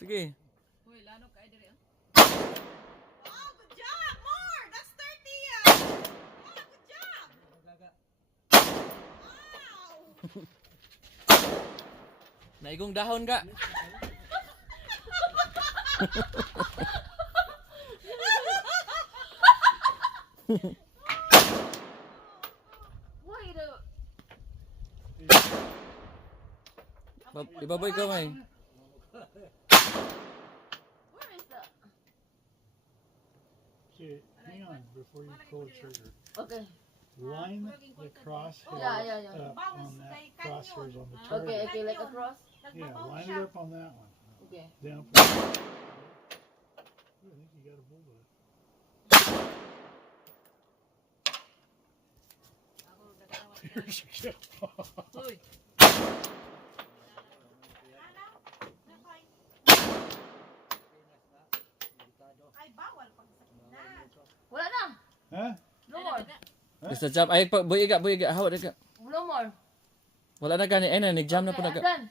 Sige. Uy, lano kay dire. Oh, good job! More! That's 30! Oh, good job! Wow! Naigong dahon ka. Why the Ibaboy ka may. Where is the Okay, hang on before you pull the trigger. Okay. Line the crosshairs Yeah. up on that crosshairs on the target. Okay, like across. Yeah, line it up on that one. Okay. Down. I think you got a bullet. Here she goes. Uy. Ay, bawal pag sakit na. Wala na. Huh? No more. Basta jump. Ay, buiga. Hawad ka. No more. Wala na gani. Ay na, nag-jam na po na ka. Done.